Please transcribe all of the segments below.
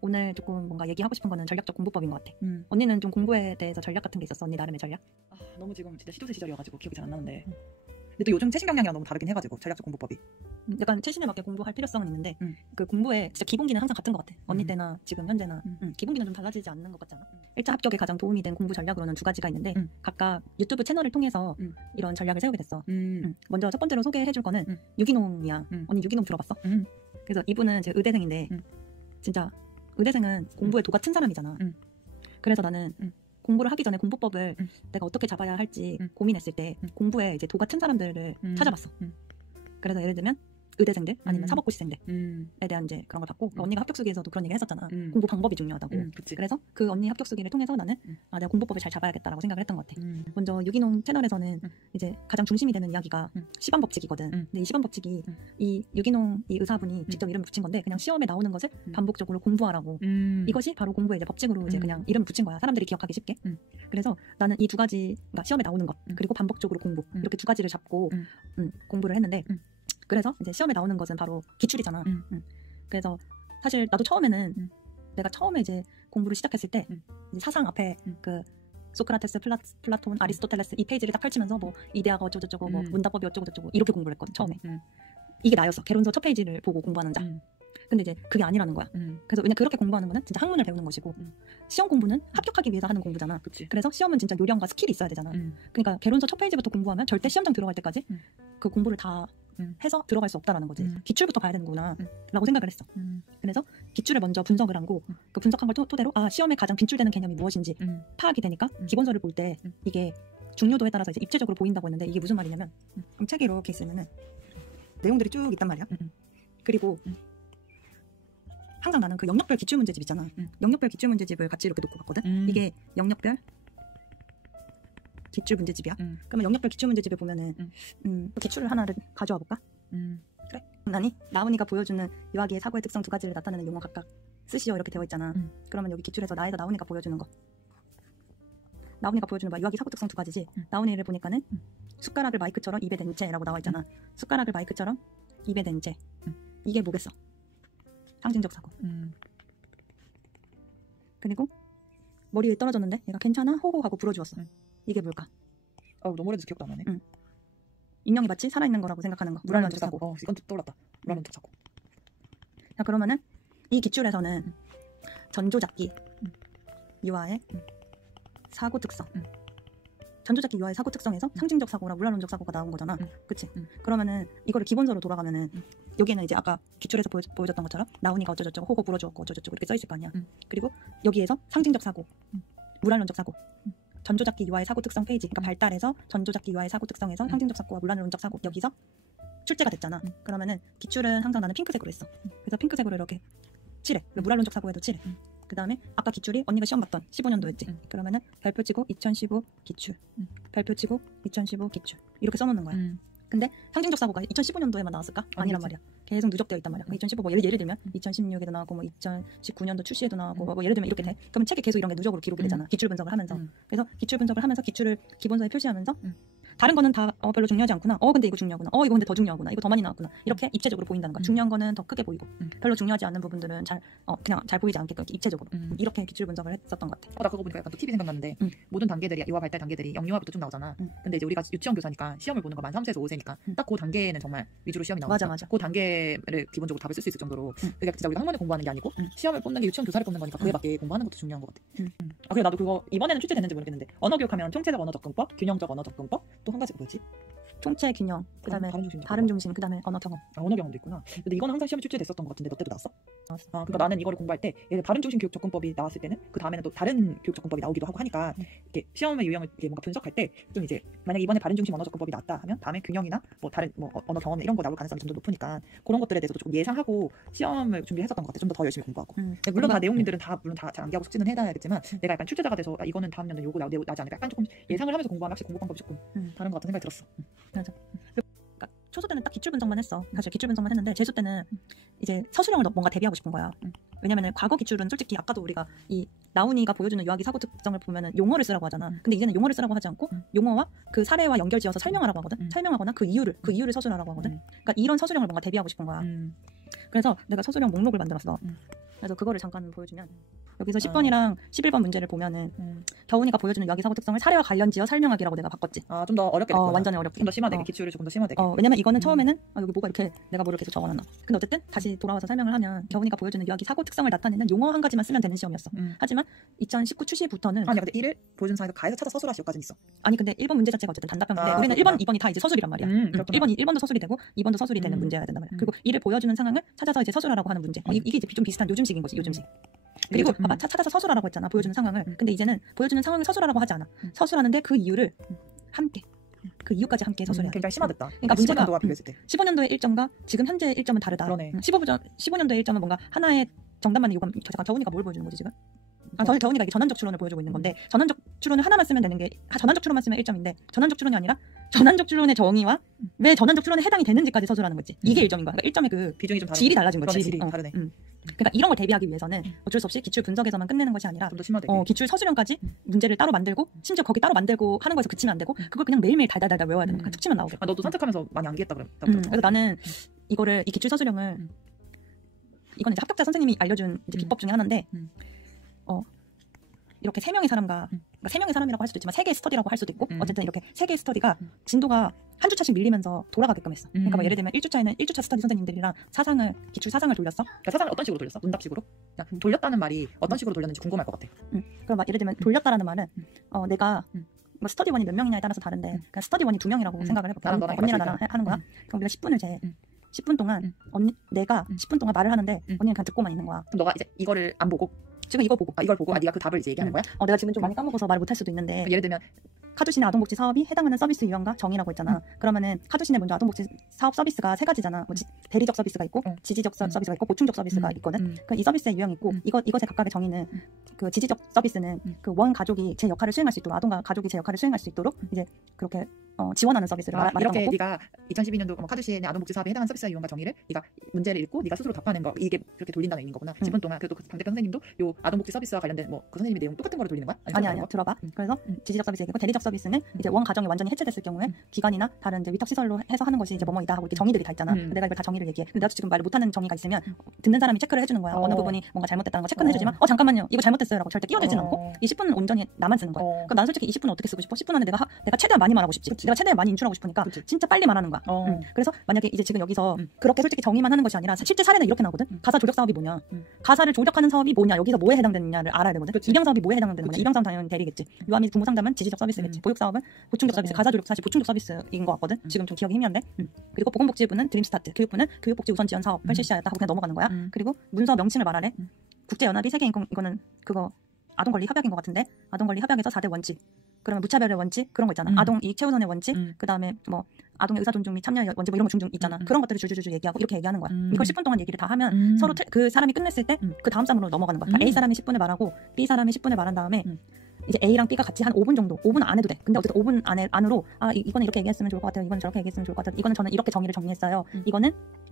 오늘 조금 뭔가 얘기하고 싶은 거는 전략적 공부법인 것 같아. 언니는 좀 공부에 대해서 전략 같은 게 있었어? 언니 나름의 전략? 너무 지금 진짜 시조새 시절이어가지고 기억이 잘 안 나는데. 근데 또 요즘 최신 경향이랑 너무 다르긴 해가지고 전략적 공부법이. 약간 최신에 맞게 공부할 필요성은 있는데 그 공부에 진짜 기본기는 항상 같은 것 같아. 언니 때나 지금 현재나 기본기는 좀 달라지지 않는 것 같지 않아? 1차 합격에 가장 도움이 된 공부 전략으로는 두 가지가 있는데 각각 유튜브 채널을 통해서 이런 전략을 세우게 됐어. 먼저 첫 번째로 소개해줄 거는 유기농이야. 언니 유기농 들어봤어? 그래서 이분은 제 의대생인데 진짜 의대생은 공부에 도가 튼 사람이잖아. 그래서 나는 공부를 하기 전에 공부법을 내가 어떻게 잡아야 할지 고민했을 때 공부에 이제 도가 튼 사람들을 찾아봤어. 그래서 예를 들면 의대생들 아니면 사법고시생들에 대한 이제 그런 걸 봤고 언니가 합격수기에서도 그런 얘기를 했었잖아. 공부 방법이 중요하다고. 그래서 그 언니 합격수기를 통해서 나는 내가 공부법을 잘 잡아야겠다라고 생각을 했던 것 같아. 먼저 유기농 채널에서는 이제 가장 중심이 되는 이야기가 시범법칙이거든. 근데 이 시범법칙이 이 유기농 이 의사분이 직접 이름을 붙인 건데 그냥 시험에 나오는 것을 반복적으로 공부하라고. 이것이 바로 공부의 이제 법칙으로 이제 그냥 이름을 붙인 거야. 사람들이 기억하기 쉽게. 그래서 나는 이 두 가지, 그러니까 시험에 나오는 것 그리고 반복적으로 공부 이렇게 두 가지를 잡고 공부를 했는데. 그래서 이제 시험에 나오는 것은 바로 기출이잖아. 그래서 사실 나도 처음에는 내가 처음에 이제 공부를 시작했을 때 이제 사상 앞에 그 소크라테스, 플라톤, 아리스토텔레스 이 페이지를 딱 펼치면서 뭐 이데아가 어쩌고저쩌고 뭐 문답법이 어쩌고저쩌고 이렇게 공부를 했거든 처음에. 이게 나였어. 개론서 첫 페이지를 보고 공부하는 자. 근데 이제 그게 아니라는 거야. 그래서 왜냐 그렇게 공부하는 거는 진짜 학문을 배우는 것이고 시험 공부는 합격하기 위해서 하는 공부잖아. 그래서 시험은 진짜 요령과 스킬이 있어야 되잖아. 그러니까 개론서 첫 페이지부터 공부하면 절대 시험장 들어갈 때까지 그 공부를 다 해서 들어갈 수 없다라는 거지. 기출부터 가야 되는구나 라고 생각을 했어. 그래서 기출을 먼저 분석을 하고 그 분석한 걸 토대로 시험에 가장 빈출되는 개념이 무엇인지 파악이 되니까 기본서를 볼 때 이게 중요도에 따라서 이제 입체적으로 보인다고 했는데 이게 무슨 말이냐면 책에 이렇게 있으면은 내용들이 쭉 있단 말이야. 그리고 항상 나는 그 영역별 기출문제집 있잖아. 영역별 기출문제집을 같이 이렇게 놓고 봤거든. 이게 영역별 기출문제집이야. 그러면 영역별 기출문제집에 보면은 기출을 하나를 가져와 볼까? 그래? 아니 나훈이가 보여주는 유아기의 사고의 특성 두 가지를 나타내는 용어 각각 쓰시오 이렇게 되어 있잖아. 그러면 여기 기출에서 나에서 나훈이가 보여주는 거 나훈이가 보여주는 바 유아기 사고 특성 두 가지지. 나훈이를 보니까는 숟가락을 마이크처럼 입에 댄 채라고 나와 있잖아. 숟가락을 마이크처럼 입에 댄 채. 이게 뭐겠어? 상징적 사고. 그리고 머리 위에 떨어졌는데 얘가 괜찮아? 호호 하고 불어주었어. 이게 뭘까? 너무 오래돼서 기억도 안 나네. 인형이 마치 살아있는 거라고 생각하는 거. 물안론적 사고. 이건 떠올랐다. 물안론적 사고. 자 그러면은 이 기출에서는 전조잡기 유아의 사고 특성. 전조잡기 유아의 사고 특성에서 상징적 사고랑 물안론적 사고가 나온 거잖아. 그치? 그러면은 이거를 기본서로 돌아가면은 여기에는 이제 아까 기출에서 보여줬던 것처럼 나훈이가 어쩌저쩌고 호호 불어주었고 어쩌저쩌고 이렇게 써있을 거 아니야. 그리고 여기에서 상징적 사고, 물안론적 사고, 전조잡기 유아의 사고 특성 페이지, 그러니까 발달에서 전조잡기 유아의 사고 특성에서 상징적 사고와 물안론적 사고 여기서 출제가 됐잖아. 그러면은 기출은 항상 나는 핑크색으로 했어. 그래서 핑크색으로 이렇게 칠해. 물안론적 사고에도 칠해. 그 다음에 아까 기출이 언니가 시험 봤던 15년도였지. 그러면은 별표치고 2015 기출, 별표치고 2015 기출 이렇게 써놓는 거야. 근데 상징적 사고가 2015년도에만 나왔을까? 아니란 말이야. 계속 누적되어 있단 말이야. 2015 뭐 예를 들면 2016에도 나오고 뭐 2019년도 출시에도 나오고 뭐 예를 들면 이렇게 돼. 그러면 책에 계속 이런 게 누적으로 기록이 되잖아. 기출 분석을 하면서. 그래서 기출 분석을 하면서 기출을 기본서에 표시하면서 다른 거는 다 별로 중요하지 않구나. 근데 이거 중요하구나. 이거 근데 더 중요하구나. 이거 더 많이 나왔구나. 이렇게 입체적으로 보인다는 거야. 중요한 거는 더 크게 보이고 별로 중요하지 않는 부분들은 그냥 잘 보이지 않게끔 입체적으로 이렇게 기출 분석을 했었던 것 같아. 나 그거 보니까 약간 또 팁이 생각났는데 모든 단계들이 유아 발달 단계들이 영유아부터 쭉 나오잖아. 근데 이제 우리가 유치원 교사니까 시험을 보는 거 만 3세에서 5세니까 딱 그 단계에는 정말 위주로 시험이 나오니까 맞아. 그 단계를 기본적으로 답을 쓸 수 있을 정도로 그게 진짜 우리가 학문을 공부하는 게 아니고 시험을 뽑는 게 유치원 교사를 뽑는 거니까 그에 맞게 공부하는 것도 중요한 것 같아. 그래 나도 그거 이번에는 출제됐는지 모르겠는데 언어교육하면 총체적 언어접근법, 균형적 언어접근법 또 한 가지가 뭐였지? 총체 균형, 그다음에 다른 중심, 그다음에 언어 경험. 언어 경험도 있구나. 근데 이거는 항상 시험에 출제됐었던 것 같은데 너 때도 나왔어? 그러니까 나는 이거를 공부할 때 다른 중심 교육 접근법이 나왔을 때는 그 다음에는 또 다른 교육 접근법이 나오기도 하고 하니까 이렇게 시험의 유형을 이렇게 뭔가 분석할 때 좀 이제 만약에 이번에 다른 중심 언어 접근법이 나왔다 하면 다음에 균형이나 뭐 다른 뭐 언어 경험 이런 거 나올 가능성이 좀 더 높으니까 그런 것들에 대해서도 조금 예상하고 시험을 준비했었던 것 같아. 좀 더 열심히 공부하고. 물론 다 내용민들은 다 물론 다 잘 암기하고 숙지는 해놔야겠지만 내가 약간 출제자가 돼서 이거는 다음 년도 요거 나지 않을까 약간 조금 예상을 하면서 공부하면 확실히 공부 방법이 조금 다른 것 같은 생각이 들었어. 맞아. 초소 때는 딱 기출 분석만 했어. 사실 기출 분석만 했는데 재수 때는 이제 서술형을 뭔가 대비하고 싶은 거야. 왜냐면은 과거 기출은 솔직히 아까도 우리가 이 나훈이가 보여주는 유아기 사고 특성을 보면은 용어를 쓰라고 하잖아. 근데 이제는 용어를 쓰라고 하지 않고 용어와 그 사례와 연결지어서 설명하라고 하거든. 설명하거나 그 이유를 서술하라고 하거든. 그러니까 이런 서술형을 뭔가 대비하고 싶은 거야. 그래서 내가 서술형 목록을 만들었어. 그래서 그거를 잠깐 보여주면 여기서 10번이랑 11번 문제를 보면은 겨우니가 보여주는 유아기 사고 특성을 사례와 관련지어 설명하기라고 내가 바꿨지. 좀 더 어렵게 됐구나. 완전히 어렵게. 좀 더 심화되게 기출을 조금 더 심화되게. 왜냐면 이거는 처음에는 여기 뭐가 이렇게 내가 뭐를 계속 적어놨나. 근데 어쨌든 다시 돌아와서 설명을 하면 겨우니가 보여주는 유아기 사고 특성을 나타내는 용어 한 가지만 쓰면 되는 시험이었어. 하지만 2019 추시부터는 아니 근데 1을 보여준 사에서 가에서 찾아 서술하시오까지는 있어. 아니 근데 1번 문제 자체가 어쨌든 단답형인데 우리는 1번, 2번이 다 이제 서술이란 말이야. 1번도 서술이 되고 2번도 서술이 되는 문제여야 된단 말이야. 그리고 1을 보여주는 상황을 찾아서 이제 서술하라고 하는 문제. 이게 이제 좀 비슷한 요즘식인 거지. 요즘식. 그리고 봐봐 찾아서 서술하라고 했잖아. 보여주는 상황을. 근데 이제는 보여주는 상황을 서술하라고 하지 않아. 서술하는데 그 이유를 함께 그 이유까지 함께 서술해야 돼. 굉장히 심화됐다. 그러니까 문제가 15년도와 비교했을 때 15년도의 일정과 지금 현재 일정은 다르다. 그러네. 15년도의 일정은 뭔가 하나의 정답만 요구하면 잠깐 겨우니가 뭘 보여주는 거지 지금? 겨우니가 이게 전환적 추론을 보여주고 있는 건데 전환적 추론을 하나만 쓰면 되는 게 전환적 추론만 쓰면 1점인데 전환적 추론이 아니라 전환적 추론의 정의와 왜 전환적 추론에 해당이 되는지까지 서술하는 거지. 이게 1점인 거야. 그러니까 1점의 그 비중이 좀 다르네. 질이 달라진 거야. 질이 다르네. 그러니까 이런 걸 대비하기 위해서는 어쩔 수 없이 기출 분석에서만 끝내는 것이 아니라 좀 더 심화되게 기출 서술형까지 문제를 따로 만들고 심지어 거기 따로 만들고 하는 거에서 그치면 안 되고 그걸 그냥 매일매일 달달달 외워야 되는 거야. 툭 치면 나오게. 너도 선택하면서 많이 암기했다 그래서 나는 이거를 이 기출 서술형을 이건 이제 합격자 선생님이 알려준 이제 비법 중에 하나인데 이렇게 3명의 사람과 그러니까 3명의 사람이라고 할 수도 있지만 3개의 스터디라고 할 수도 있고 어쨌든 이렇게 3개의 스터디가 진도가 한 주차씩 밀리면서 돌아가게끔 했어. 그러니까 뭐 예를 들면 1주차에는 1주차 스터디 선생님들이랑 기출 사상을 돌렸어. 그러니까 사상을 어떤 식으로 돌렸어? 문답식으로? 그냥 돌렸다는 말이 어떤 식으로 돌렸는지 궁금할 것 같아. 그럼 막 예를 들면 돌렸다라는 말은 내가 뭐 스터디원이 몇 명이냐에 따라서 다른데 그냥 스터디원이 2명이라고 생각을 해볼게. 언니랑 나랑 하는 거야. 그럼 우리가 10분을 재. 10분 동안 내가 10분 동안 말을 하는데 언니는 그냥 듣고만 있는 거야. 그럼 너가 이제 이거를 안 보고 지금 이걸 보고 이걸 보고 네가 그 답을 이제 얘기하는 거야? 내가 지금 좀 많이 까먹어서 말을 못할 수도 있는데 예를 들면 카두시내 아동복지 사업이 해당하는 서비스 유형과 정의라고 했잖아. 그러면은 카두시내 먼저 아동복지 사업 서비스가 3가지잖아. 뭐 대리적 서비스가 있고 지지적 서비스가 있고 보충적 서비스가 있거든. 이 서비스의 유형이 있고 이것의 각각의 정의는 그 지지적 서비스는 그 원 가족이 제 역할을 수행할 수 있도록 아동과 가족이 제 역할을 수행할 수 있도록 이제 그렇게 지원하는 서비스를 말했던 이렇게 거고. 네가 2012년도 카두시내 아동복지 사업에 해당하는 서비스와 유형과 정의를 네가 문제를 읽고 네가 스스로 답하는 거 이게 그렇게 돌린다는 의미인 거구나. 10분 동안 그래도 그 강대표 선생님도 요 아동복지 서비스와 관련된 뭐 그 선생님의 내용 똑같은 거로 돌리는 거야? 아니야 들어봐. 그래서 지지적 서비스 얘기고 대리적 서비스는 이제 원 가정이 완전히 해체됐을 경우에 기관이나 다른 이제 위탁 시설로 해서 하는 것이 이제 뭐뭐이다 하고 이렇게 정의들이 다 있잖아. 내가 이걸 다 정의를 얘기해. 근데 나도 지금 말을 못하는 정의가 있으면 듣는 사람이 체크를 해주는 거야. 어느 부분이 뭔가 잘못됐다는 거 체크는 해주지만 잠깐만요 이거 잘못됐어요라고 절대 끼어들진 않고 이 10분은 온전히 나만 쓰는 거야. 그러니까 난 솔직히 이 10분은 어떻게 쓰고 싶어? 10분 안에 내가 최대한 많이 말하고 싶지. 내가 최대한 많이 인출하고 싶으니까 진짜 빨리 말하는 거야. 그래서 만약에 이제 지금 여기서 그렇게 솔직히 정의만 하는 것이 아니라 실제 사례는 이렇게 나오거든. 가사 조력 사업이 뭐냐? 가사를 조력하는 사업이 뭐냐? 여기서 뭐에 해당되느냐를 알아야 되거든. 입양 사업이 뭐에 해당되는 거냐? 입양 사업은 당연히 대리겠지. 유아 및 부모 상담은 지지적 서비스겠지. 보육 사업은 보충적 서비스. 가사 조력 사실 보충적 서비스인 것 같거든. 지금 좀 기억이 희미한데. 그리고 보건복지부는 드림스타트, 교육부는 교육복지 우선 지원 사업을 실시하였다 하고 그냥 넘어가는 거야. 그리고 문서 명칭을 말하래. 국제연합이 세계인권 이거는 그거 아동권리 협약인 것 같은데 아동권리 협약에서 4대 원칙. 그러면 무차별의 원칙 그런 거 있잖아. 아동 이익 최우선의 원칙. 그다음에 뭐 아동의 의사 존중 및 참여 원칙 뭐 이런 거 중중 있잖아. 그런 것들을 줄줄줄 얘기하고 이렇게 얘기하는 거야. 이걸 10분 동안 얘기를 다 하면 서로 그 사람이 끝냈을 때 그 다음 쌈으로 넘어가는 거야. 그러니까 A 사람이 10분을 말하고 B 사람이 10분을 말한 다음에 이제 A랑 B가 같이 한 5분 정도, 5분 안 해도 돼. 근데 어쨌든 5분 안으로 이거는 이렇게 얘기했으면 좋을 것 같아요. 이거는 저렇게 얘기했으면 좋을 것 같아요. 이거는 저는 이렇게 정의를 정리했어요. 이거는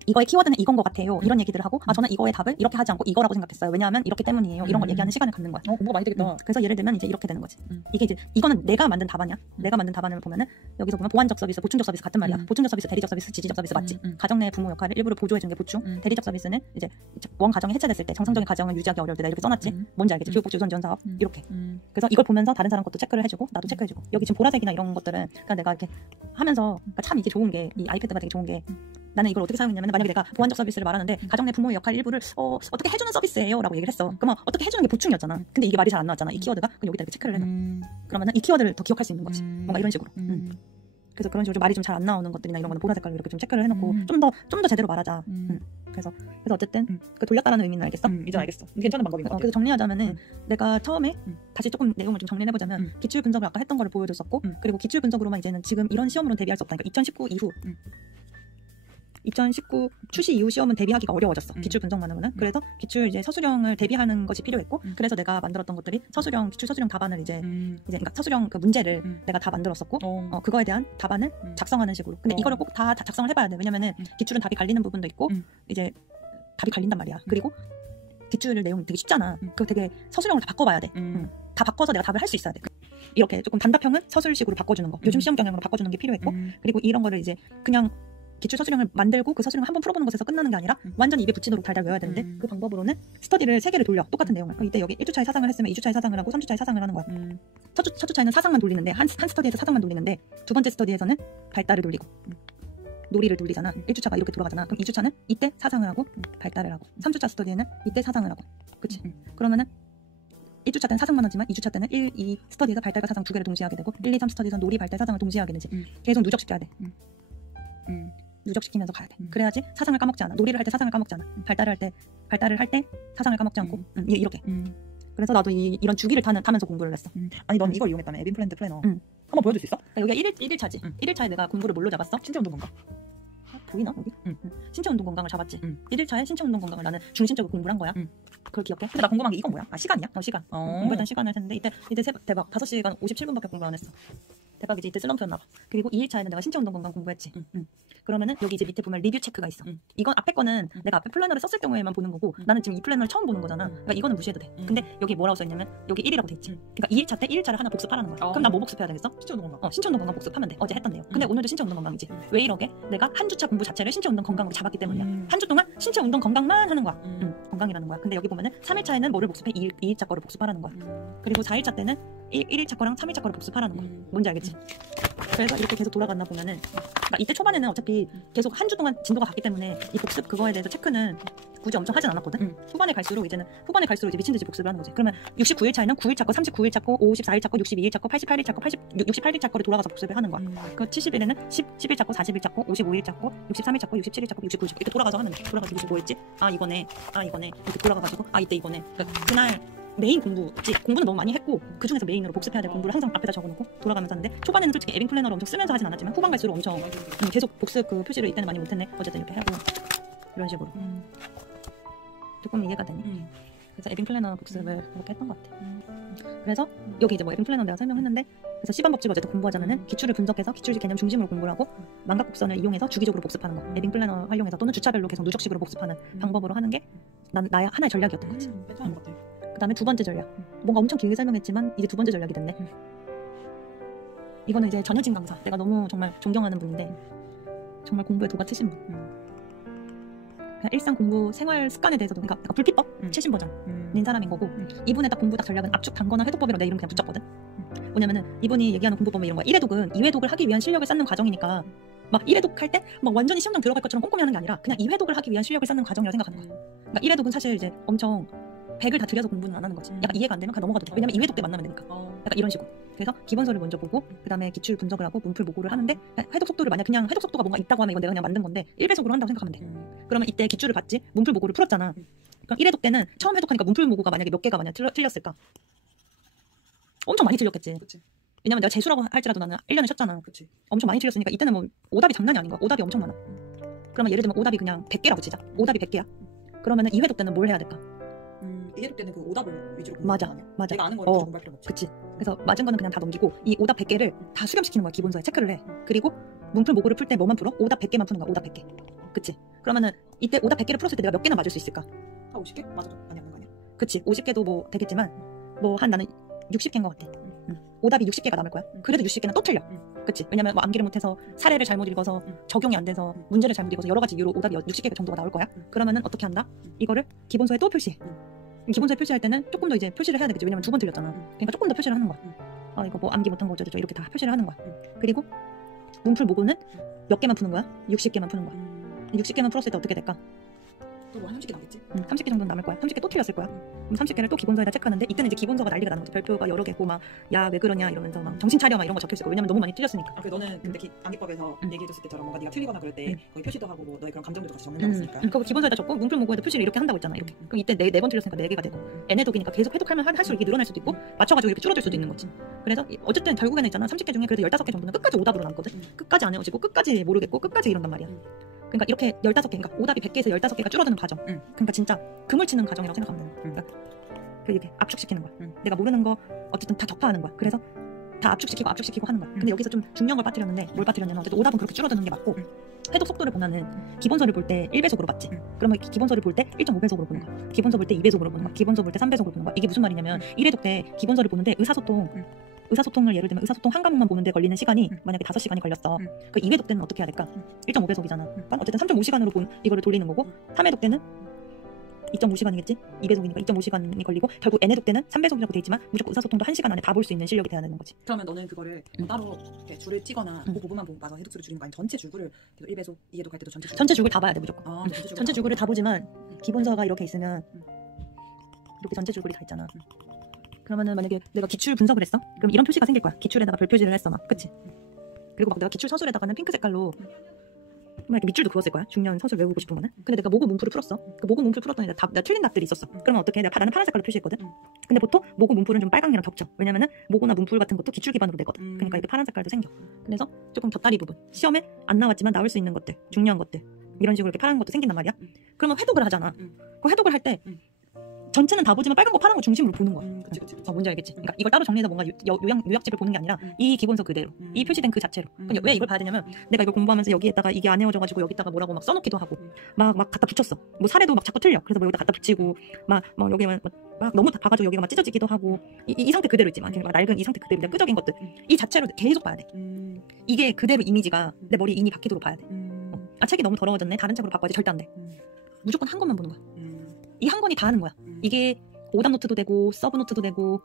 이거의 키워드는 이건 것 같아요. 이런 얘기들을 하고 저는 이거의 답을 이렇게 하지 않고 이거라고 생각했어요. 왜냐하면 이렇기 때문이에요. 이런 걸 얘기하는 시간을 갖는 거야. 공부가 많이 되겠다. 그래서 예를 들면 이제 이렇게 되는 거지. 이게 이제 이거는 내가 만든 답안이야. 내가 만든 답안을 보면은 여기서 보면 보완적 서비스, 보충적 서비스 같은 말이야. 보충적 서비스, 대리적 서비스, 지지적 서비스 맞지? 가정 내 부모 역할을 일부러 보조해 주는 게 보충. 대리적 서비스는 이제 원 가정이 해체됐을 때 정상적인 가정을 유지하기 어려울 때 내가 이렇게 써놨지. 뭔지 알겠지? 교육복지 우선 지원 사업 이렇게. 그래서 이걸 보면서 다른 사람 것도 체크를 해주고 나도 체크해주고 여기 지금 보라색이나 이런 것들은 그러니까 내가 이렇게 하면서 그러니까 참 이게 좋은 게 이 아이패드가 되게 좋은 게 나는 이걸 어떻게 사용했냐면 만약에 내가 보완적 서비스를 말하는데 가정 내 부모의 역할 일부를 어떻게 해주는 서비스예요 라고 얘기를 했어. 그러면 어떻게 해주는 게 보충이었잖아. 근데 이게 말이 잘 안 나왔잖아. 이 키워드가. 그럼 여기다 이렇게 체크를 해놔. 그러면은 이 키워드를 더 기억할 수 있는 거지. 뭔가 이런 식으로. 그래서 그런 식으로 좀 말이 좀 잘 안 나오는 것들이나 이런 거는 보라 색깔로 이렇게 좀 체크를 해놓고 좀 더 제대로 말하자. 그래서 어쨌든 그 돌렸다라는 의미는 알겠어? 이제 알겠어. 괜찮은 방법인 것 같아. 그래서 정리하자면은 내가 처음에 다시 조금 내용을 좀 정리해보자면 기출 분석을 아까 했던 거를 보여줬었고 그리고 기출 분석으로만 이제는 지금 이런 시험으로는 대비할 수 없다. 그러니까 2019 이후 2019 출시 이후 시험은 대비하기가 어려워졌어. 기출 분석만으로는. 그래서 기출 이제 서술형을 대비하는 것이 필요했고 그래서 내가 만들었던 것들이 기출 서술형 답안을 이제 그러니까 서술형 그 문제를 내가 다 만들었었고 그거에 대한 답안을 작성하는 식으로. 근데 이거를 꼭 다 작성을 해봐야 돼. 왜냐면은 기출은 답이 갈리는 부분도 있고 이제 답이 갈린단 말이야. 그리고 기출 내용이 되게 쉽잖아. 그거 되게 서술형으로 다 바꿔봐야 돼. 다 바꿔서 내가 답을 할 수 있어야 돼. 이렇게 조금 단답형은 서술식으로 바꿔주는 거. 요즘 시험 경향으로 바꿔주는 게 필요했고 그리고 이런 거를 이제 그냥 기출 서술형을 만들고 그 서술형을 한번 풀어보는 것에서 끝나는 게 아니라 완전히 입에 붙이도록 달달 외워야 되는데 그 방법으로는 스터디를 3개를 돌려. 똑같은 내용을. 이때 여기 1주차에 사상을 했으면 2주차에 사상을 하고 3주차에 사상을 하는 거야. 첫 주차에는 사상만 돌리는데 한 스터디에서 사상만 돌리는데 두 번째 스터디에서는 발달을 돌리고 놀이를 돌리잖아. 1주차가 이렇게 돌아가잖아. 그럼 2주차는 이때 사상을 하고 발달을 하고 3주차 스터디에는 이때 사상을 하고. 그치? 그러면은 1주차 때는 사상만 하지만 2주차 때는 1, 2 스터디에서 발달과 사상 두 개를 동시에 하게 되고 1, 2, 3 스터디에서 놀이, 발달, 사상을 동시에 하게 되지. 계속 누적시켜야 돼. 누적시키면서 가야 돼. 그래야지 사상을 까먹지 않아. 놀이를 할 때 사상을 까먹지 않아. 발달을 할 때 사상을 까먹지 않고 이렇게. 그래서 나도 이런 주기를 타면서 공부를 했어. 아니 넌 이걸 이용했다며. 에빈 플랜드 플래너. 한번 보여줄 수 있어? 여기가 1일차지. 1일차에 내가 공부를 뭘로 잡았어? 신체 운동 건강. 보이나 여기? 신체 운동 건강을 잡았지. 1일차에 신체 운동 건강을 나는 중심적으로 공부를 한 거야. 그걸 기억해? 근데 나 궁금한 게 이건 뭐야? 아 시간이야? 시간. 공부했던 시간을 했는데 이때 대박 5시간 57분밖에 공부 안 했어. 대박이지. 이때 슬럼프였나 봐. 그리고 2일차에는 내가 신체 운동 건강 공부했지. 그러면은 여기 이제 밑에 보면 리뷰 체크가 있어. 이건 앞에 거는 내가 앞에 플래너를 썼을 경우에만 보는 거고 나는 지금 이 플래너를 처음 보는 거잖아. 그러니까 이거는 무시해도 돼. 근데 여기 뭐라고 써있냐면 여기 1이라고 돼 있지. 그러니까 2일차 때 1일차를 하나 복습하라는 거야. 그럼 나 뭐 복습해야 되겠어? 신체 운동 건강. 신체 운동 건강 복습하면 돼. 어제 했던 내용. 근데 오늘도 신체 운동 건강이지. 왜 이러게? 내가 한 주차 공부 자체를 신체 운동 건강으로 잡았기 때문이야. 한 주 동안 신체 운동 건강만 하는 거야. 건강이라는 거야. 근데 여기 보면은 3일차에는 뭐를 복습해? 2일차 거를 복습하라는 거야. 그리고 4일차 때는 1일차 거랑 3일차 거를 복습하라는 거야. 뭔지 알겠지? 그래서 이렇게 계속 돌아갔나 보면은 그러니까 이때 초반에는 어차피 계속 한 주 동안 진도가 갔기 때문에 이 복습 그거에 대해서 체크는 굳이 엄청 하진 않았거든. 후반에 갈수록 이제 미친 듯이 복습을 하는 거지. 그러면 69일차에는 9일차 거, 39일차 거, 54일차 거, 62일차 거, 88일차 거, 68일차 거를 돌아가서 복습을 하는 거야. 그 70일에는 10일차 거, 40일차 거, 55일차 거, 63일차 거, 67일차 거, 69일차 거 이렇게 돌아가서 하는 거야. 돌아가서 이게 뭐 했지? 이거네 이렇게 돌아가가지고 이때 이거네. 그러니까 그날 메인 공부지. 공부는 너무 많이 했고 그 중에서 메인으로 복습해야 될 공부를 항상 앞에다 적어놓고 돌아가면서 하는데 초반에는 솔직히 에빙 플래너를 엄청 쓰면서 하진 않았지만 후반 갈수록 엄청 계속 복습 그 표시를 이때는 많이 못했네. 어쨌든 이렇게 하고 이런 식으로 조금 이해가 되니? 그래서 에빙 플래너 복습을 그렇게 했던 것 같아. 그래서 여기 이제 뭐 에빙 플래너 내가 설명했는데 그래서 시반 법칙 어쨌든 공부하자면은 기출을 분석해서 기출지 개념 중심으로 공부를 하고 망각 곡선을 이용해서 주기적으로 복습하는 거. 에빙 플래너 활용해서 또는 주차별로 계속 누적식으로 복습하는 방법으로 하는 게 나의 하나의 전략이었던 거지. 괜찮은 것 같아. 그 다음에 두 번째 전략. 뭔가 엄청 길게 설명했지만 이제 두 번째 전략이 됐네. 이거는 이제 전효진 강사. 내가 너무 정말 존경하는 분인데 정말 공부에 도가 트신 분. 그냥 일상 공부 생활 습관에 대해서도 그러니까 불피법 최신 버전인 사람인 거고 이분의 딱 공부 딱 전략은 압축 단거나 회독법이라고 내 이름 그냥 붙였거든. 뭐냐면은 이분이 얘기하는 공부법은 이런 거야. 1회독은 2회독을 하기 위한 실력을 쌓는 과정이니까 막 1회독 할 때 막 완전히 시험장 들어갈 것처럼 꼼꼼히 하는 게 아니라 그냥 2회독을 하기 위한 실력을 쌓는 과정이라고 생각하는 거야. 그러니까 1회독은 사실 이제 엄청 100을 다 들여서 공부는 안 하는 거지. 약간 이해가 안 되면 그냥 넘어가도 돼. 왜냐면 2회독 때 만나면 되니까. 약간 이런 식으로. 그래서 기본서를 먼저 보고 그 다음에 기출 분석을 하고 문풀 모고를 하는데 회독 속도를 만약 그냥 회독 속도가 뭔가 있다고 하면 이건 내가 그냥 만든 건데 1배속으로 한다고 생각하면 돼. 그러면 이때 기출을 봤지. 문풀 모고를 풀었잖아. 그럼 1회독 때는 처음 회독하니까 문풀 모고가 만약에 몇 개가 만약 틀렸을까? 엄청 많이 틀렸겠지. 그치. 왜냐면 내가 재수라고 할지라도 나는 1년을 쉬었잖아. 그치. 엄청 많이 틀렸으니까 이때는 뭐 오답이 장난이 아닌 거야. 오답이 엄청 많아. 그러면 예를 들면 오답이 그냥 100개라고 치자. 오답이 100개야. 그러면은 2회독 때는 뭘 해야 될까? 2회독 때는 그 오답을 위주로 맞아. 내가 아는 거를 공부할 필요가 없지. 그치. 그래서 맞은 거는 그냥 다 넘기고 이 오답 100개를 다 수렴시키는 거야. 기본서에 체크를 해. 그리고 문풀 모고를 풀 때 뭐만 풀어? 오답 100개만 푸는 거야. 오답 100개. 그치. 그러면은 이때 오답 100개를 풀었을 때 내가 몇 개나 맞을 수 있을까? 50개? 맞아. 아니야 그런 거 아니야. 그치. 50개도 뭐 되겠지만 뭐 한 나는 60개인 것 같아. 오답이 60개가 남을 거야. 그래도 60개는 또 틀려. 그치. 왜냐면 뭐 암기를 못해서 사례를 잘못 읽어서 적용이 안 돼서 문제를 잘못 읽어서 여러 가지 이유로 오답이 60개 정도가 나올 거야. 그러면은 어떻게 한다? 이거를 기본서에 또 표시해. 기본서에 표시할 때는 조금 더 이제 표시를 해야 되겠지. 왜냐면 2번 틀렸잖아. 그러니까 조금 더 표시를 하는 거야. 이거 뭐 암기 못한 거 어쩌죠 이렇게 다 표시를 하는 거야. 그리고 문풀 모고는 몇 개만 푸는 거야? 60개만 푸는 거야. 60개만 풀었을 때 어떻게 될까? 또 뭐 30개 남겠지? 30개 정도는 남을 거야. 30개 또 틀렸을 거야. 그럼 30개를 또 기본서에다 체크하는데 이때는 이제 기본서가 난리가 나는 거지. 별표가 여러 개고 막 야 왜 그러냐 이러면서 막 정신 차려 막 이런 거 적혀있을 거야. 왜냐면 너무 많이 틀렸으니까. 그래 너는 근데 암기법에서 얘기해줬을 때처럼 뭔가 네가 틀리거나 그럴 때 거기 표시도 하고 뭐 너의 그런 감정들도 같이 적는 거였으니까. 그거 기본서에다 적고 문풀 모고에도 표시를 이렇게 한다고 했잖아. 이렇게. 그럼 이때 네 번 틀렸으니까 4개가 되고 n회독이니까 계속 회독하면 할수록 이게 늘어날 수도 있고 맞춰가지고 이렇게 줄어들 수도 있는 거지. 그래서 어쨌든 결국에는 있잖아. 30개 중에 그래도 15개 정도는 끝까지 오답으로 남거든. 끝까지 안 외워지고 끝까지 모르겠고 끝까지 이런단 말이야. 그러니까 이렇게 15개, 그러니까 오답이 100개에서 15개가 줄어드는 과정. 그러니까 진짜 금을 치는 과정이라고 생각하면 돼. 그러니까 이렇게 압축시키는 거야. 내가 모르는 거 어쨌든 다 접하는 거야. 그래서 다 압축시키고 하는 거야. 근데 여기서 좀 중요한 걸 빠뜨렸는데 뭘 빠뜨렸냐면 어쨌든 오답은 그렇게 줄어드는 게 맞고 회독 속도를 보면은 기본서를 볼 때 1배속으로 봤지. 그러면 기본서를 볼 때 1.5배속으로 보는 거야. 기본서 볼 때 2배속으로 보는 거야. 기본서 볼 때 3배속으로 보는 거야. 이게 무슨 말이냐면 1회독 때 기본서를 보는데 의사소통 의사소통을 예를 들면 의사소통 한 과목만 보는데 걸리는 시간이 만약에 5시간이 걸렸어. 그 2회독 때는 어떻게 해야 될까? 1.5배속이잖아. 그러니까 어쨌든 3.5시간으로 본 이거를 돌리는 거고 3회독 때는 2.5시간이겠지? 2배속이니까 2.5시간이 걸리고 결국 N회독 때는 3배속이라고 돼 있지만 무조건 의사소통도 1시간 안에 다 볼 수 있는 실력이 돼야 되는 거지. 그러면 너는 그거를 따로 이렇게 줄을 찌거나 그 부분만 봐서 해독수를 줄이는 거 아니면 전체 줄을 1배속, 2회독 할 때도 전체 줄을 다 봐야 돼 무조건. 전체 줄을 다 보지만 기본서가 이렇게 있으면 이렇게 전체 줄글이 다 있잖아. 그러면은 만약에 내가 기출 분석을 했어? 그럼 이런 표시가 생길 거야. 기출에다가 별 표시를 했어 막. 그치? 그리고 막 내가 기출 서술에다가는 핑크 색깔로 막 이렇게 밑줄도 그었을 거야. 중요한 서술 외우고 싶은 거는. 근데 내가 모국 문풀을 풀었어. 그 모국 문풀 풀었더니 내가 틀린 답들이 있었어. 그러면 어떻게? 나는 파란 색깔로 표시했거든. 근데 보통 모국 문풀은 좀 빨강이랑 겹쳐. 왜냐면은 모고나 문풀 같은 것도 기출 기반으로 내거든. 그러니까 이게 파란 색깔도 생겨. 그래서 조금 곁다리 부분. 시험에 안 나왔지만 나올 수 있는 것들, 중요한 것들. 이런 식으로 이렇게 파란 것도 생긴단 말이야. 그러면 회독을 하잖아. 그 회독을 할 때 전체는 다 보지만 빨간 거 파란 거 중심으로 보는 거야. 그치. 뭔지 알겠지? 그러니까 이걸 따로 정리해서 뭔가 요약집을 보는 게 아니라 이 기본서 그대로, 이 표시된 그 자체로. 왜 이걸 봐야 되냐면 내가 이걸 공부하면서 여기에다가 이게 안 외워져가지고 여기다가 뭐라고 막 써놓기도 하고 막 갖다 붙였어. 뭐 사례도 막 자꾸 틀려. 그래서 뭐 여기다 갖다 붙이고 막 여기 막 너무 봐가지고 여기가 막 찢어지기도 하고 이 상태 그대로 있지. 막 낡은 이 상태 그대로 그냥 끄적인 것들 이 자체로 계속 봐야 돼. 이게 그대로 이미지가 내 머리 인이 바뀌도록 봐야 돼. 책이 너무 더러워졌네. 다른 책으로 바꿔야지. 절대 안 돼. 무조건 한 권만 보는 거야. 이 한 권이 다 하는 거야. 이게 오답 노트도 되고 서브 노트도 되고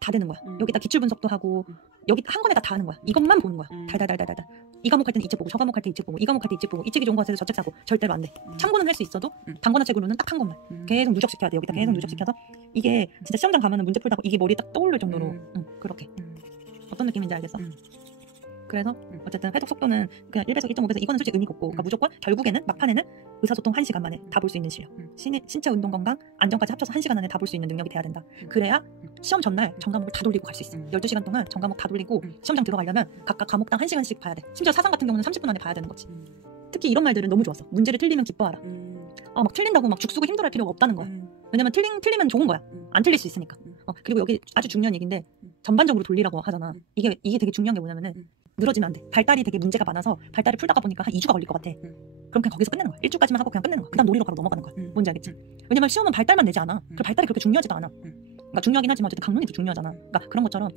다 되는 거야. 여기다 기출 분석도 하고 여기 한 권에다 다 하는 거야. 이것만 보는 거야. 달달달달달. 이 과목 할 때는 이 책 보고 저 과목 할 때 이 책 보고 이 과목 할 때 이 책 보고 이 책이 좋은 거 같아서 저 책 사고 절대로 안 돼. 참고는 할 수 있어도 단권화 책으로는 딱 한 권만 계속 누적시켜야 돼. 여기다 계속 누적시켜서 이게 진짜 시험장 가면은 문제 풀다가 이게 머리에 딱 떠오를 정도로 그렇게 어떤 느낌인지 알겠어? 그래서 어쨌든 회독 속도는 그냥 1배속, 1.5배속 이거는 솔직히 의미가 없고 그러니까 무조건 결국에는 막판에는 의사소통 1시간 만에 다 볼 수 있는 실력. 신체 운동 건강, 안정까지 합쳐서 1시간 안에 다 볼 수 있는 능력이 돼야 된다. 그래야 시험 전날 전 과목을 다 돌리고 갈 수 있어. 12시간 동안 전 과목 다 돌리고 시험장 들어가려면 각각 과목당 1시간씩 봐야 돼. 심지어 사상 같은 경우는 30분 안에 봐야 되는 거지. 특히 이런 말들은 너무 좋았어. 문제를 틀리면 기뻐하라. 막 틀린다고 막 죽쓰고 힘들어할 필요가 없다는 거야. 왜냐면 틀리면 좋은 거야. 안 틀릴 수 있으니까. 그리고 여기 아주 중요한 얘기인데 전반적으로 돌리라고 하잖아. 이게 되게 중요한 게 뭐냐면은 늘어지면 안 돼. 발달이 되게 문제가 많아서 발달을 풀다가 보니까 한 2주가 걸릴 것 같아. 그럼 그냥 거기서 끝내는 거야. 1주까지만 하고 그냥 끝내는 거야. 그다음 놀이로 바로 넘어가는 거야. 뭔지 알겠지? 왜냐면 시험은 발달만 내지 않아. 그 발달이 그렇게 중요하지도 않아. 그러니까 중요하긴 하지만 어쨌든 강론이 더 중요하잖아. 그러니까 그런 것처럼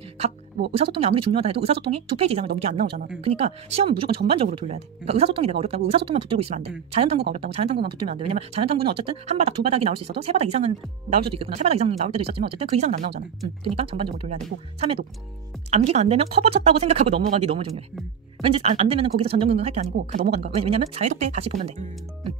뭐 의사소통이 아무리 중요하다 해도 의사소통이 2페이지 이상을 넘게 안 나오잖아. 그러니까 시험은 무조건 전반적으로 돌려야 돼. 그러니까 의사소통이 내가 어렵다고 의사소통만 붙들고 있으면 안 돼. 자연탐구가 어렵다고 자연탐구만 붙들면 안 돼. 왜냐면 자연탐구는 어쨌든 한 바닥 두 바닥이 나올 수 있어도 세 바닥 이상은 나올 수도 있겠구나. 세 바닥 이상이 나올 때도 있었지만 어쨌든 그 이상은 안 나오잖아. 그러니까 전반적으로 돌려야 되고 3회독 암기가 안 되면 커버 쳤다고 생각하고 넘어가기 너무 중요해. 왠지 안 되면 거기서 전전긍긍 할 게 아니고 그냥 넘어가는 거야. 왜냐면 4회독 때 다시 보면 돼.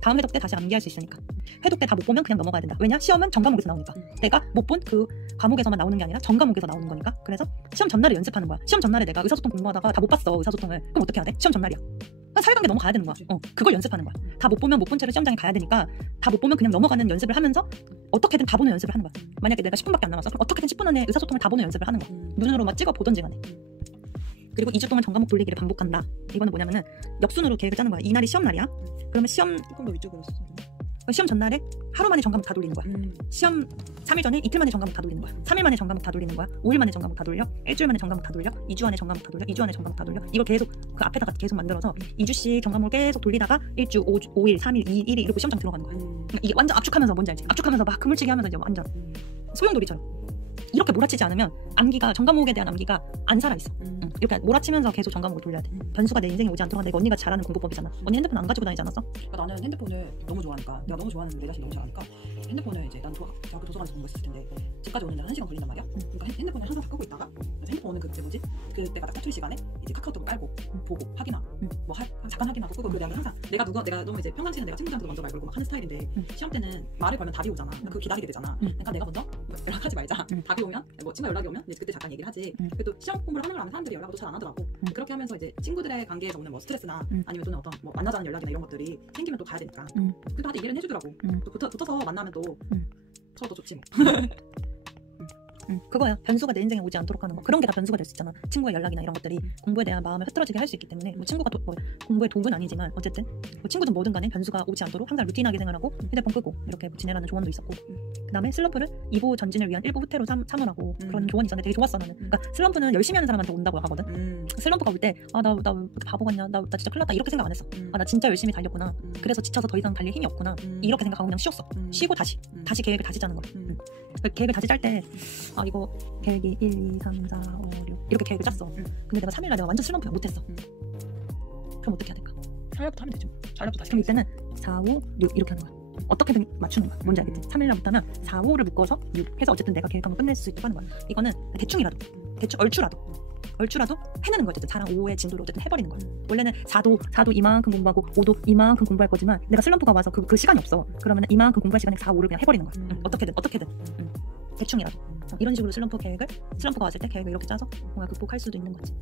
다음 회독 때 다시 암기할 수 있으니까. 회독 때 다 못 보면 그냥 넘어가야 된다. 왜냐? 시험은 전 과목에서 나오니까. 내가 못 본 그 과목에서만 나오는 게 아니라 전 과목에서 나오는 거니까. 그래서 시험 전날에 연습하는 거야. 시험 전날에 내가 의사소통 공부하다가 다 못 봤어. 의사소통을. 그럼 어떻게 해야 돼? 시험 전날이야. 사회관계 넘어가야 되는 거야. 그걸 연습하는 거야. 다 못 보면 못 본 채로 시험장에 가야 되니까 다 못 보면 그냥 넘어가는 연습을 하면서 어떻게든 다 보는 연습을 하는 거야. 만약에 내가 10분밖에 안 남았어. 그럼 어떻게든 10분 안에 의사소통을 다 보는 연습을 하는 거야. 눈으로 막 찍어 보던지 간에. 그리고 2주 동안 전 과목 돌리기를 반복한다. 이거는 뭐냐면은 역순으로 계획을 짜는 거야. 이날이 시험 날이야. 그러면 시험 조금 더 위쪽으로 써. 시험 전날에 하루 만에 전 과목 다 돌리는 거야. 시험 3일 전에 이틀 만에 전 과목 다 돌리는 거야. 3일 만에 전 과목 다 돌리는 거야. 5일 만에 전 과목 다 돌려. 일주일 만에 전 과목 다 돌려. 2주 안에 전 과목 다 돌려. 2주 안에 전 과목 다 돌려. 이걸 계속 그 앞에다가 계속 만들어서 2주씩 전 과목을 계속 돌리다가 1주, 5일, 3일, 2일 이러고 시험장 들어가는 거야. 그러니까 이게 완전 압축하면서 뭔지 알지? 압축하면서 막 그물치기 하면서 이제 완전 소용돌이처럼. 이렇게 몰아치지 않으면 암기가 전 과목에 대한 암기가 안 살아있어. 이렇게 몰아치면서 계속 전 과목을 돌려야 돼. 변수가 내 인생에 오지 않도록 한다. 이거 언니가 잘하는 공부법이잖아. 언니 핸드폰 안 가지고 다니지 않았어? 그러니까 나는 핸드폰을 너무 좋아하니까 내가 너무 좋아하는 내 자신이 너무 잘하니까 핸드폰을 이제 난 대학교 도서관에서 공부했을 텐데 집까지 오는 데는 1시간 걸린단 말이야. 그러니까 핸드폰을 항상 다 끄고 있다가 그래서 핸드폰 오는 그때가 딱 사춘 시간에 이제 카카오톡을 깔고 보고 확인하고 뭐 잠깐 확인하고 끄고 그리고 항상 내가 너무 이제 평상시에는 내가 친구들한테 먼저 말 걸고 막 하는 스타일인데 시험 때는 말을 걸면 답이 오잖아. 그거 기다리게 되잖아. 그러니까 내가 먼저 연락하지 말자. 답이 오면 뭐 친구 연락이 오면 이제 그때 잠깐 얘기를 하지. 그래도 시험 공부를 하는 걸 하면 사람들이 연락도 잘 안 하더라고. 그렇게 하면서 이제 친구들의 관계에서 오는 뭐 스트레스나 아니면 또는 어떤 뭐 만나자는 연락이나 이런 것들이 생기면 또 가야 되니까. 그래도 다들 이해는 해주더라고. 또 붙어서 만나면 또 서로 좋지 뭐. 그거야. 변수가 내 인생에 오지 않도록 하는 거. 그런 게 다 변수가 될 수 있잖아. 친구의 연락이나 이런 것들이 공부에 대한 마음을 흐트러지게 할 수 있기 때문에 뭐 친구가 뭐 공부의 도구는 아니지만 어쨌든 뭐 친구든 뭐든 간에 변수가 오지 않도록 항상 루틴하게 생활하고 휴대폰 끄고 이렇게 지내라는 조언도 있었고 그 다음에 슬럼프를 2부 전진을 위한 1부 후퇴로 삼으라고 그런 조언이 있었는데 되게 좋았어 나는. 그러니까 슬럼프는 열심히 하는 사람한테 온다고 하거든. 슬럼프가 올 때 나 왜 이렇게 바보 같냐 나 진짜 큰일 났다 이렇게 생각 안 했어. 나 진짜 열심히 달렸구나. 그래서 지쳐서 더 이상 달릴 힘이 없구나. 이렇게 생각하고 그냥 쉬었어. 쉬고 다시 계획을 다시 짜는 거야. 계획을 다시 짤 때 아 이거 계획이 1, 2, 3, 4, 5, 6 이렇게 계획을 짰어. 근데 내가 3일날 내가 완전 슬럼프야. 못했어. 그럼 어떻게 해야 될까? 4일부터 하면 되죠. 4일부터 다시 그럼 이때는 4, 5, 6 이렇게 하는 거야. 어떻게든 맞추는 거야. 뭔지 알겠지? 3일날 못하면 4, 5를 묶어서 6 해서 어쨌든 내가 계획한 거 끝낼 수 있도록 하는 거야. 이거는 대충이라도 얼추라도 해내는 거야. 어쨌든 4랑 5의 진도를 어쨌든 해버리는 거야. 원래는 4도 이만큼 공부하고 5도 이만큼 공부할 거지만 내가 슬럼프가 와서 그 시간이 없어. 그러면 이만큼 공부할 시간에 4, 5를 그냥 해버리는 거야. 어떻게든 대충이라도 이런 식으로 슬럼프가 왔을 때 계획을 이렇게 짜서 뭔가 극복할 수도 있는 거지.